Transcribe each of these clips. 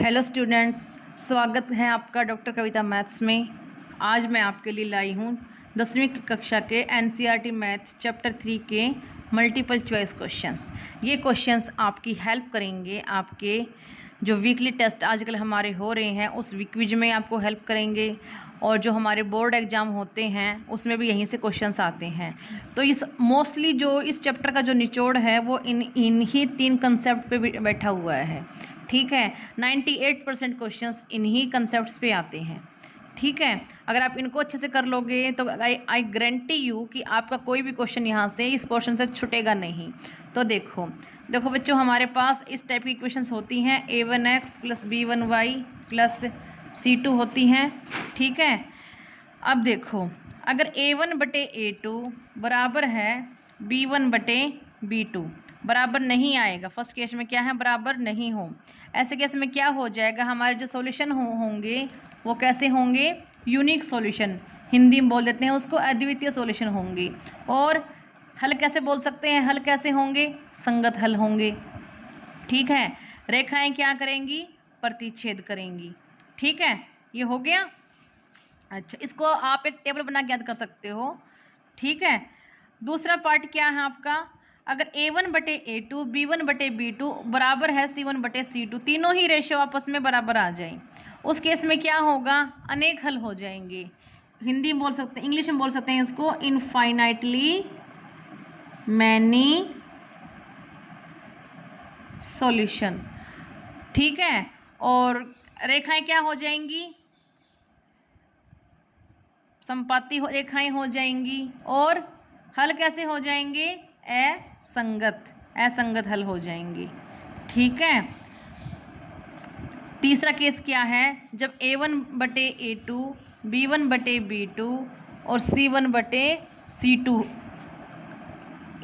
Hello students, स्वागत है आपका डॉक्टर कविता मैथ्स में। आज मैं आपके लिए लाई हूँ 10वीं कक्षा के एनसीईआरटी मैथ चैप्टर 3 के मल्टीपल चॉइस क्वेश्चंस। ये क्वेश्चंस आपकी हेल्प करेंगे। आपके जो वीकली टेस्ट आजकल हमारे हो रहे हैं उस क्विज में आपको हेल्प करेंगे, और जो हमारे बोर्ड एग्ज़ाम होते हैं उसमें भी यहीं से क्वेश्चंस आते हैं। तो इस मोस्टली जो इस चैप्टर का जो निचोड़ है वो इन्हीं 3 कंसेप्ट पे बैठा हुआ है। ठीक है, 98% क्वेश्चंस इन्हीं कंसेप्ट्स पे आते हैं। ठीक है, अगर आप इनको अच्छे से कर लोगे तो आई गारंटी यू कि आपका कोई भी क्वेश्चन यहाँ से इस पोर्शन से छूटेगा नहीं। तो देखो बच्चों, हमारे पास इस टाइप की इक्वेशंस होती हैं a1x + b1y + c2 होती हैं। ठीक है, अब देखो, अगर a1/a2 बराबर है b1/b2 बराबर नहीं आएगा। फर्स्ट केस में क्या है, बराबर नहीं हो। ऐसे केस में क्या हो जाएगा, हमारे जो सॉल्यूशन होंगे वो कैसे होंगे, यूनिक सॉल्यूशन, हिंदी में बोल देते हैं उसको, अद्वितीय सॉल्यूशन होंगे। और हल कैसे बोल सकते हैं, हल कैसे होंगे, संगत हल होंगे। ठीक है, रेखाएं क्या करेंगी, प्रतिच्छेद करेंगी। ठीक है, ये हो गया। अच्छा, इसको आप एक टेबल बना के याद कर सकते हो। ठीक है, दूसरा पार्ट क्या है आपका, अगर a1/a2 b1/b2 बराबर है c1/c2, तीनों ही रेशो आपस में बराबर आ जाए, उस केस में क्या होगा, अनेक हल हो जाएंगे। हिंदी में बोल सकते हैं, इंग्लिश में बोल सकते हैं इसको, इनफाइनाइटली मैनी सॉल्यूशन। ठीक है, और रेखाएं क्या हो जाएंगी, संपाती रेखाएं हो जाएंगी। और हल कैसे हो जाएंगे, असंगत हल हो जाएंगे। ठीक है, तीसरा केस क्या है, जब a1/a2 b1/b2 और c1/c2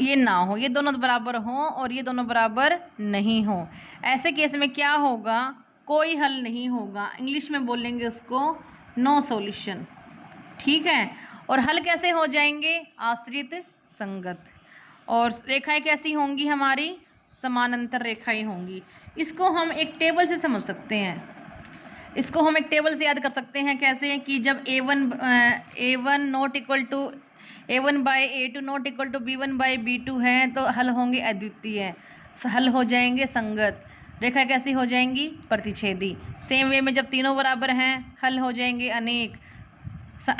ये ना हो, ये दोनों बराबर हों और ये दोनों बराबर नहीं हो, ऐसे केस में क्या होगा, कोई हल नहीं होगा। इंग्लिश में बोलेंगे उसको नो सॉल्यूशन। ठीक है, और हल कैसे हो जाएंगे, आश्रित संगत। और रेखाएं कैसी होंगी, हमारी समानांतर रेखाएं होंगी। इसको हम एक टेबल से समझ सकते हैं, इसको हम एक टेबल से याद कर सकते हैं। कैसे कि जब a1 not equal to a1/a2 not equal to b1/b2 है तो हल होंगे अद्वितीय, हल हो जाएंगे संगत। रेखा कैसी हो जाएंगी, प्रतिच्छेदी। सेम वे में जब तीनों बराबर हैं हल हो जाएंगे अनेक,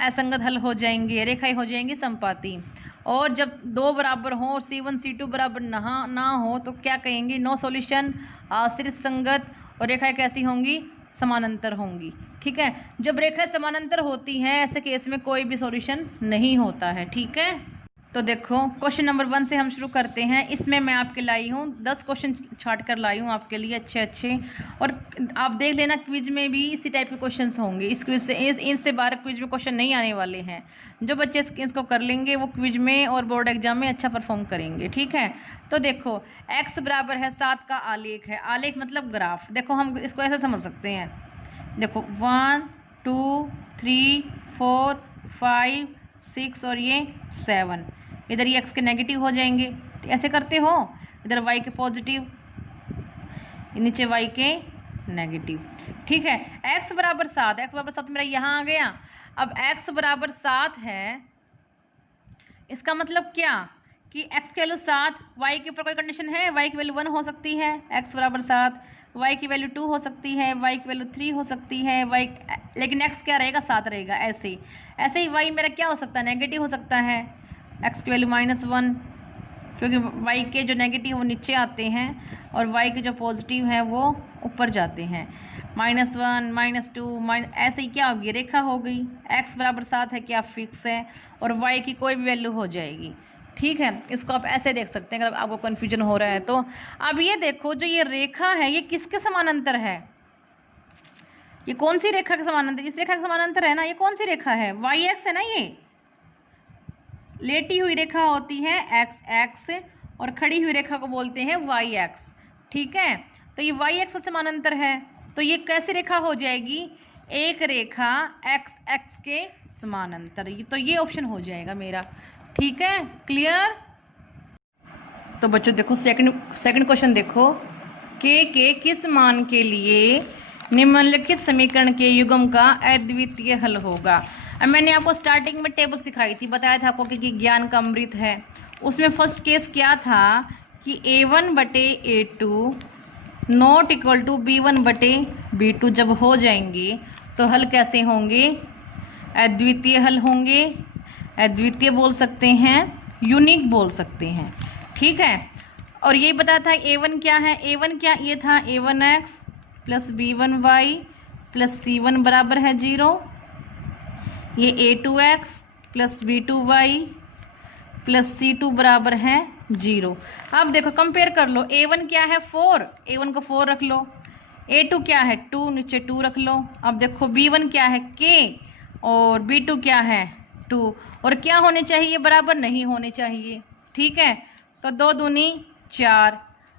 असंगत हल हो जाएंगे, रेखाएं हो जाएंगी संपाती। और जब दो बराबर हों और c1 c2 बराबर ना हो तो क्या कहेंगे, नो सॉल्यूशन, आश्रित संगत। और रेखाएं कैसी होंगी, समानांतर होंगी। ठीक है, जब रेखाएं समानांतर होती हैं ऐसे केस में कोई भी सॉल्यूशन नहीं होता है। ठीक है, तो देखो क्वेश्चन नंबर 1 से हम शुरू करते हैं। इसमें मैं आपके लाई हूँ 10 क्वेश्चन छाट कर लाई हूँ आपके लिए अच्छे। और आप देख लेना क्विज में भी इसी टाइप के क्वेश्चंस होंगे। इस क्विज से इनसे 12 क्विज में क्वेश्चन नहीं आने वाले हैं। जो बच्चे इसको कर लेंगे वो क्विज में और बोर्ड एग्जाम में अच्छा परफॉर्म करेंगे। ठीक है, तो देखो x बराबर है 7 का आलेख है, आलेख मतलब ग्राफ। देखो हम इसको ऐसे समझ सकते हैं, देखो 1 2 3 4 5 6 और ये 7, इधर ये x के नेगेटिव हो जाएंगे, ऐसे करते हो, इधर y के पॉजिटिव, नीचे y के नेगेटिव। ठीक है, x बराबर 7 मेरा यहाँ आ गया। अब x बराबर 7 है, इसका मतलब क्या कि x की वैल्यू 7, y के ऊपर कोई कंडीशन है, y की वैल्यू 1 हो सकती है, x बराबर 7, y की वैल्यू 2 हो सकती है, y की वैल्यू 3 हो सकती है, लेकिन x क्या रहेगा, 7 रहेगा। ऐसे ही y मेरा क्या हो सकता है, नेगेटिव हो सकता है, x की वैल्यू -1, क्योंकि y के जो नेगेटिव वो नीचे आते हैं और y के जो पॉजिटिव हैं वो ऊपर जाते हैं। -1 -2 ऐसे ही क्या होगी, रेखा हो गई। x बराबर 7 है, क्या फिक्स है, और y की कोई भी वैल्यू हो जाएगी। ठीक है, इसको आप ऐसे देख सकते हैं अगर आपको कन्फ्यूजन हो रहा है तो। अब ये देखो, जो ये रेखा है ये किसके समानांतर है, ये कौन सी रेखा के समानांतर, इस रेखा के समानांतर है ना। ये कौन सी रेखा है, वाई एक्स है ना, ये लेटी हुई रेखा होती है एक्स एक्स, और खड़ी हुई रेखा को बोलते हैं वाई एक्स। ठीक है, तो ये वाई एक्स से समानांतर है, तो ये कैसी रेखा हो जाएगी, एक रेखा एक्स एक्स के समानांतर। तो ये ऑप्शन हो जाएगा मेरा। ठीक है, क्लियर। तो बच्चों देखो सेकंड क्वेश्चन देखो, के किस मान के लिए निम्नलिखित समीकरण के युग्म का अद्वितीय हल होगा। अब मैंने आपको स्टार्टिंग में टेबल सिखाई थी, बताया था आपको कि ज्ञान का अमृत है। उसमें फर्स्ट केस क्या था कि A1/A2 not equal to B1/B2 जब हो जाएंगे तो हल कैसे होंगे? अद्वितीय हल होंगे। अद्वितीय बोल सकते हैं, यूनिक बोल सकते हैं, ठीक है। और ये बताया था A1 क्या है? A1 क्या ये था A1x plus B1y plus C1 बराबर है 0। ये A2x plus B2y plus C2 बराबर है 0। अब देखो कंपेयर कर लो, A1 क्या है 4, A1 को 4 रख लो। A2 क्या है 2, नीचे 2 रख लो। अब देखो B1 क्या है K और B2 क्या है 2, और क्या होने चाहिए? बराबर नहीं होने चाहिए, ठीक है। तो 2 दूनी 4,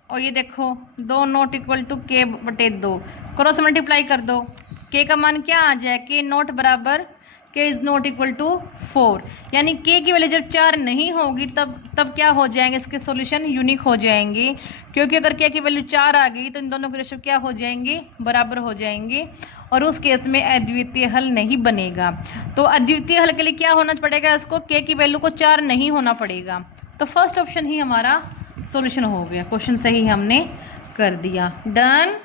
और ये देखो 2 not equal to K/2, cross multiply कर दो। K का मान क्या आ जाए? K नॉट बराबर K is not equal to 4, यानी K की वैल्यू जब 4 नहीं होगी तब क्या हो जाएंगे? इसके सॉल्यूशन यूनिक हो जाएंगे, क्योंकि अगर K की वैल्यू 4 आ गई तो इन दोनों के रेशो क्या हो जाएंगे? बराबर हो जाएंगे, और उस केस में अद्वितीय हल नहीं बनेगा। तो अद्वितीय हल के लिए क्या होना पड़ेगा? इसको K की वैल्यू को 4 नहीं होना पड़ेगा। तो फर्स्ट ऑप्शन ही हमारा सॉल्यूशन हो गया, क्वेश्चन सही हमने कर दिया। डन,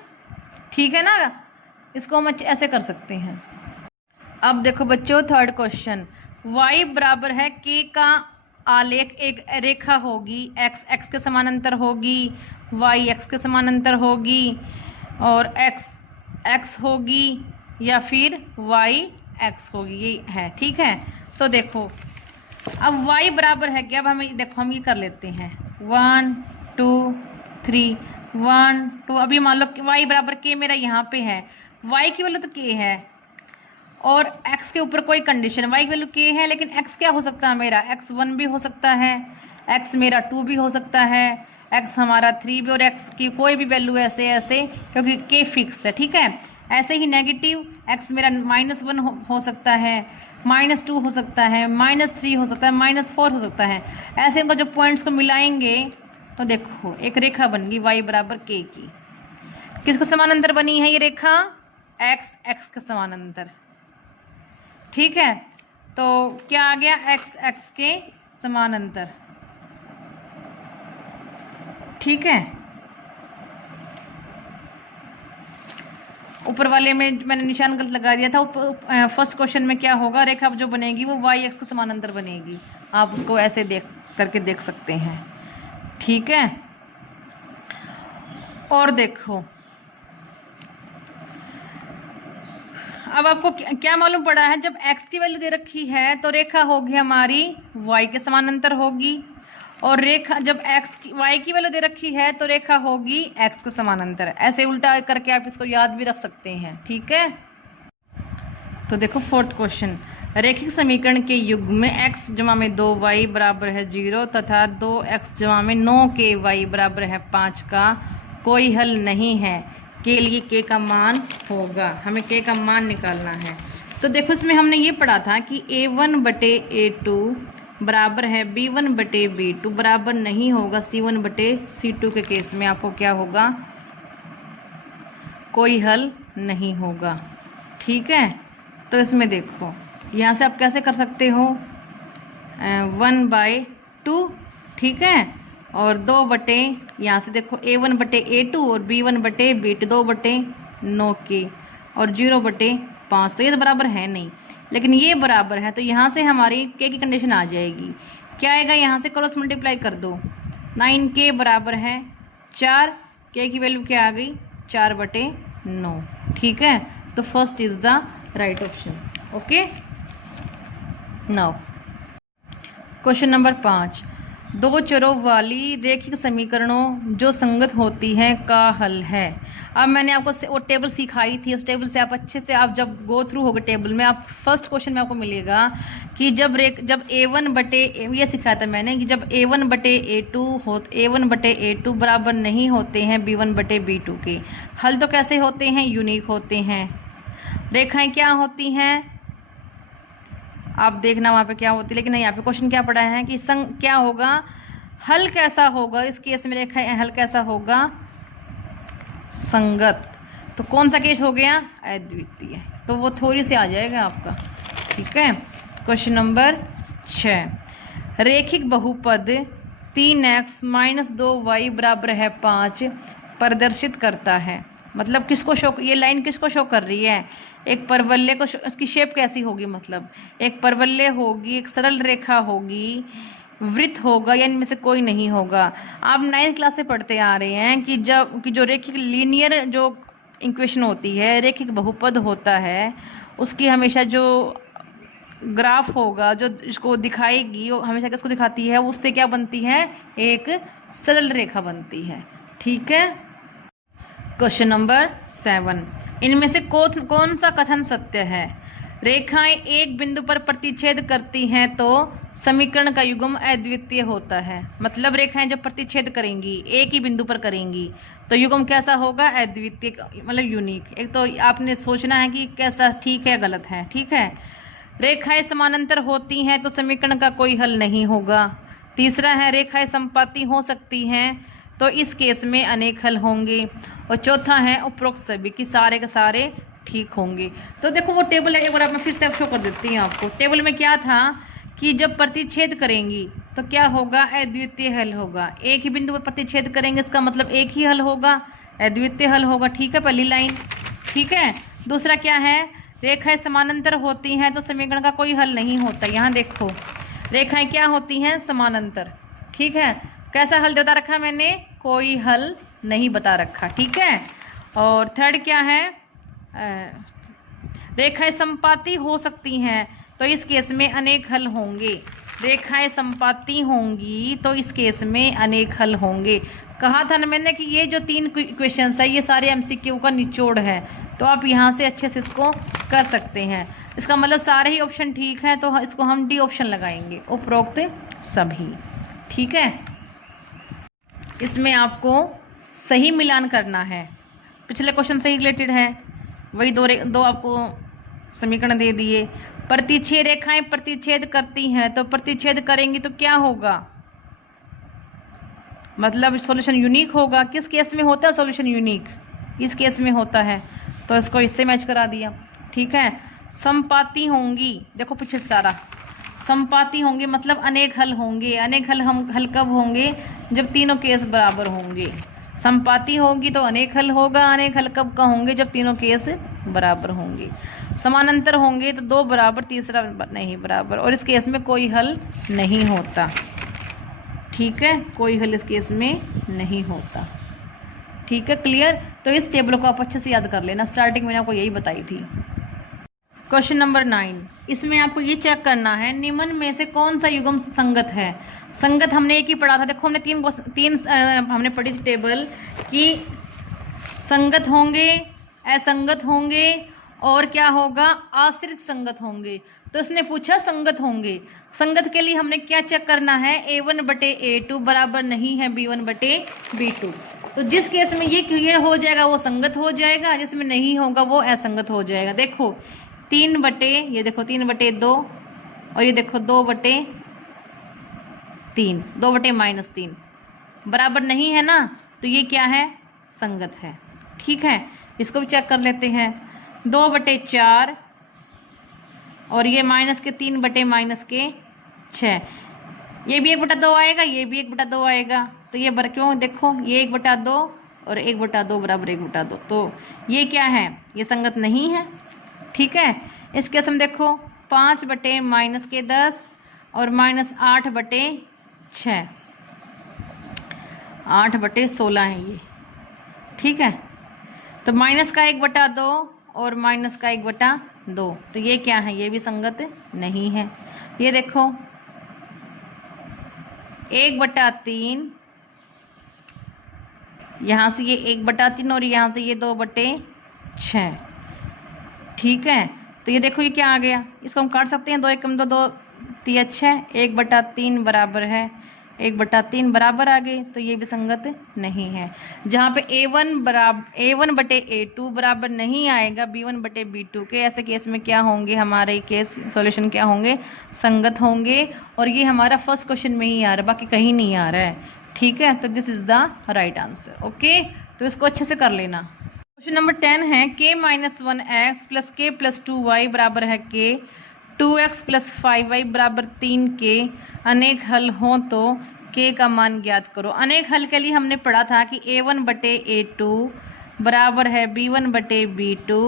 ठीक है ना। इसको हम ऐसे कर सकते हैं। अब देखो बच्चों थर्ड क्वेश्चन, y बराबर है K का आलेख एक रेखा होगी, x x के समानांतर होगी, y x के समानांतर होगी, और x x होगी या फिर y x होगी, ये है, ठीक है। तो देखो अब y बराबर है क्या? अब हमें देखो हम ये कर लेते हैं 1 2 3 1 2। अभी मान लो y बराबर K मेरा यहाँ पे है, y की वैल्यू तो K है और x के ऊपर कोई कंडीशन, y की वैल्यू K है, लेकिन x क्या हो सकता है मेरा? x 1 भी हो सकता है, x मेरा 2 भी हो सकता है, x हमारा 3 भी, और x की कोई भी वैल्यू ऐसे ऐसे, क्योंकि K फिक्स है, ठीक है। ऐसे ही नेगेटिव x मेरा -1 हो सकता है, -2 हो सकता है, -3 हो सकता है, -4 हो सकता है। ऐसे इनको जब पॉइंट्स को मिलाएंगे तो देखो एक रेखा बन गई y बराबर K की। किसके समानांतर बनी है ये रेखा? x x के समानांतर, ठीक है। तो क्या आ गया? x x के समानांतर, ठीक है। ऊपर वाले में मैंने निशान गलत लगा दिया था। फर्स्ट क्वेश्चन में क्या होगा? रेखा जो बनेगी वो y x के समानांतर बनेगी। आप उसको ऐसे देख सकते हैं, ठीक है। और देखो अब आपको क्या मालूम पड़ा है? जब x की वैल्यू दे रखी है तो रेखा होगी हमारी y के समानांतर होगी, और रेखा जब y की वैल्यू दे रखी है तो रेखा होगी x के समानांतर। ऐसे उल्टा करके आप इसको याद भी रख सकते हैं, ठीक है। तो देखो फोर्थ क्वेश्चन, रैखिक समीकरण के युग्म में x जमा में 2y बराबर है 0 तथा 2x जमा में 9ky बराबर है 5 का कोई हल नहीं है के लिए k का मान होगा। हमें k का मान निकालना है। तो देखो इसमें हमने ये पढ़ा था कि A1/A2 बराबर है B1/B2 बराबर नहीं होगा C1/C2 के केस में आपको क्या होगा? कोई हल नहीं होगा, ठीक है। तो इसमें देखो यहाँ से आप कैसे कर सकते हो? 1/2, ठीक है, और 2 यहाँ से देखो A1/A2 और B1/B2 2/9 के और 0/5। तो ये तो बराबर है नहीं, लेकिन ये बराबर है, तो यहाँ से हमारी k की कंडीशन आ जाएगी। क्या आएगा? यहाँ से क्रॉस मल्टीप्लाई कर दो, 9k बराबर है 4, k की वैल्यू क्या आ गई? 4/9, ठीक है। तो first is the right option, okay. Now question number 5, दो चरों वाली रैखिक समीकरणों जो संगत होती हैं का हल है। अब मैंने आपको वो टेबल सिखाई थी, उस टेबल से आप अच्छे से आप जब गो थ्रू होगे टेबल में, आप फर्स्ट क्वेश्चन में आपको मिलेगा कि जब ये सिखाया था मैंने कि जब A1/A2 बराबर नहीं होते हैं B1/B2 के, हल तो कैसे होते हैं? यूनिक होते हैं। रेखाएं क्या होती हैं? आप देखना वहाँ पे क्या होती है, लेकिन यहाँ पे क्वेश्चन क्या पढ़ा है कि क्या होगा? हल कैसा होगा? इस केस में रेखा हल कैसा होगा? संगत। तो तो कौन सा केस हो गया? अद्वितीय। तो वो थोड़ी सी आ जाएगा आपका। ठीक है। क्वेश्चन नंबर 6, रेखिक बहुपद 3x - 2y = 5 प्रदर्शित करता है। मतलब किसको शो, ये लाइन किसको शो कर रही है? एक परवलय को। इसकी शेप कैसी होगी? मतलब एक परवलय होगी, एक सरल रेखा होगी, वृत्त होगा, या इनमें से कोई नहीं होगा। आप 9th क्लास से पढ़ते आ रहे हैं कि जो रेखिक लीनियर जो इक्वेशन होती है, रेखिक बहुपद होता है, उसकी हमेशा जो ग्राफ होगा, जो इसको दिखाएगी, वो हमेशा किसको दिखाती है? उससे क्या बनती है? एक सरल रेखा बनती है। ठीक है। क्वेश्चन नंबर 7, इनमें से कौन सा कथन सत्य है? रेखाएं एक बिंदु पर प्रतिच्छेद करती हैं तो समीकरण का युग्म अद्वितीय होता है। मतलब रेखाएं जब प्रतिच्छेद करेंगी, एक ही बिंदु पर करेंगी, तो युग्म कैसा होगा? अद्वितीय, मतलब यूनिक। एक तो आपने सोचना है कि कैसा ठीक है, गलत है। ठीक है। रेखाएं समानांतर होती हैं तो समीकरण का कोई हल नहीं होगा। तीसरा है, रेखाएं समपाती हो सकती हैं तो इस केस में अनेक हल होंगे। और चौथा है, उपरोक्त सभी की सारे के सारे ठीक होंगे। तो देखो वो टेबल एक बार मैं फिर से शो कर देती हूँ आपको। टेबल में क्या था कि जब प्रतिच्छेद करेंगी तो क्या होगा? अद्वितीय हल होगा। एक ही बिंदु पर प्रतिच्छेद करेंगे, इसका मतलब एक ही हल होगा, अद्वितीय हल होगा। ठीक है, पहली लाइन। ठीक है। दूसरा क्या है? रेखाएं समानांतर होती हैं तो समीकरण का कोई हल नहीं होता। यहाँ देखो रेखाएं क्या होती हैं? समानांतर। ठीक है। कैसा हल बता रखा मैंने? कोई हल नहीं बता रखा। ठीक है। और थर्ड क्या है? रेखाएं समपाती हो सकती हैं तो इस केस में अनेक हल होंगे। रेखाएं समपाती होंगी तो इस केस में अनेक हल होंगे। कहा था ना मैंने कि ये जो 3 क्वेश्चंस है ये सारे एमसीक्यू का निचोड़ है, तो आप यहाँ से अच्छे से इसको कर सकते हैं। इसका मतलब सारे ही ऑप्शन ठीक है, तो इसको हम डी ऑप्शन लगाएंगे, उपरोक्त सभी। ठीक है। इसमें आपको सही मिलान करना है। पिछले क्वेश्चन से ही रिलेटेड है, वही दो आपको समीकरण दे दिए। प्रतिच्छेद रेखाएं प्रतिच्छेद करती हैं तो प्रतिच्छेद करेंगी तो क्या होगा? मतलब सॉल्यूशन यूनिक होगा। किस केस में होता है सॉल्यूशन यूनिक? इस केस में होता है, तो इसको इससे मैच करा दिया। ठीक है। समपाती होंगी, देखो पीछे सारा समपाती होंगे मतलब अनेक हल होंगे। अनेक हल कब होंगे? जब तीनों केस बराबर होंगे। समपाती होगी तो अनेक हल होगा। अनेक हल कब का होंगे? जब तीनों केस बराबर होंगे। समानांतर होंगे तो 2 बराबर, तीसरा नहीं बराबर, और इस केस में कोई हल नहीं होता। ठीक है, कोई हल इस केस में नहीं होता। ठीक है, क्लियर। तो इस टेबल को आप अच्छे से याद कर लेना, स्टार्टिंग में आपको यही बताई थी। क्वेश्चन नंबर 9, इसमें आपको ये चेक करना है निम्न में से कौन सा युग्म संगत है। संगत हमने एक ही पढ़ा था। देखो हमने तीन हमने पढ़ी थी टेबल कि संगत होंगे, असंगत होंगे और क्या होगा? आश्रित संगत होंगे। तो इसने पूछा संगत होंगे। संगत के लिए हमने क्या चेक करना है? A1/A2 बराबर नहीं है B1/B2। तो जिस केस में ये हो जाएगा वो संगत हो जाएगा, जिसमें नहीं होगा वो असंगत हो जाएगा। देखो 3/, ये देखो 3/2 और ये देखो 2/3, 2/-3 बराबर नहीं है ना, तो ये क्या है? संगत है। ठीक है, इसको भी चेक कर लेते हैं। 2/4 और ये -3/-6, ये भी 1/2 आएगा, ये भी 1/2 आएगा। तो ये क्यों? देखो ये 1/2 और 1/2 बराबर 1/2, तो ये क्या है? ये संगत नहीं है। ठीक है। इस केस में देखो 5/-10 और -8/6, 8/16 है ये। ठीक है। तो माइनस का 1/2 और माइनस का 1/2, तो ये क्या है? ये भी संगत नहीं है। ये देखो 1/3, यहाँ से ये 1/3 और यहाँ से ये 2/6। ठीक है। तो ये देखो ये क्या आ गया? इसको हम काट सकते हैं, 2 × 2 = 6, 1/3 बराबर है 1/3 बराबर आ गए, तो ये भी संगत नहीं है। जहाँ पे A1/A2 बराबर नहीं आएगा B1/B2 के, ऐसे केस में क्या होंगे? हमारे केस सॉल्यूशन क्या होंगे? संगत होंगे। और ये हमारा फर्स्ट क्वेश्चन में ही आ रहा है, बाकी कहीं नहीं आ रहा है। ठीक है, तो this is the right answer. Okay, तो इसको अच्छे से कर लेना। क्वेश्चन नंबर 10 है k माइनस 1x प्लस के प्लस 2y बराबर है k, 2x प्लस 5y बराबर 3k, अनेक हल हो तो k का मान ज्ञात करो। अनेक हल के लिए हमने पढ़ा था कि a1 बटे a2 बराबर है b1 बटे b2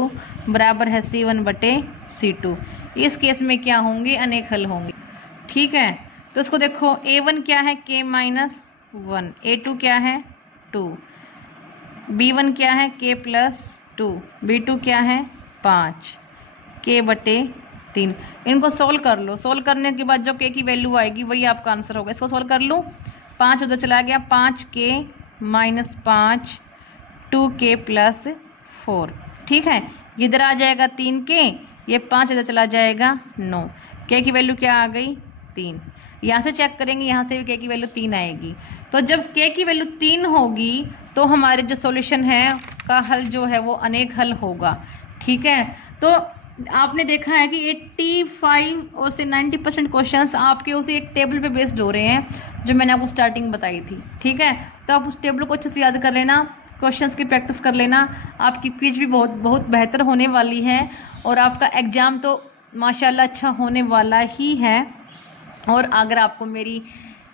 बराबर है c1 बटे c2। इस केस में क्या होंगे, अनेक हल होंगे। ठीक है, तो इसको देखो, a1 क्या है k माइनस 1, a2 क्या है 2, b1 क्या है k प्लस 2, b2 क्या है 5, k बटे 3। इनको सोल्व कर लो। सोल्व करने के बाद जो k की वैल्यू आएगी वही आपका आंसर होगा। इसको सोल्व कर लूँ, 5 उधर चला गया, 5k माइनस 5, 2k प्लस 4। ठीक है, इधर आ जाएगा 3k, ये 5 इधर चला जाएगा 9, k की वैल्यू क्या आ गई 3। यहाँ से चेक करेंगे, यहाँ से भी k की वैल्यू 3 आएगी। तो जब k की वैल्यू 3 होगी तो हमारे जो सॉल्यूशन है का हल जो है वो अनेक हल होगा। ठीक है, तो आपने देखा है कि 85 और से 90% क्वेश्चंस आपके उसी एक टेबल पे बेस्ड हो रहे हैं जो मैंने आपको स्टार्टिंग बताई थी। ठीक है, तो आप उस टेबल को अच्छे से याद कर लेना, क्वेश्चंस की प्रैक्टिस कर लेना। आपकी क्विज भी बहुत बेहतर होने वाली है और आपका एग्ज़ाम तो माशाल्लाह अच्छा होने वाला ही है। और अगर आपको मेरी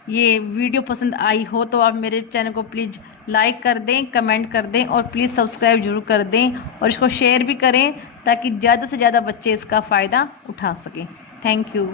ये वीडियो पसंद आई हो तो आप मेरे चैनल को प्लीज़ लाइक कर दें, कमेंट कर दें और प्लीज़ सब्सक्राइब जरूर कर दें और इसको शेयर भी करें ताकि ज़्यादा से ज़्यादा बच्चे इसका फ़ायदा उठा सकें। Thank you.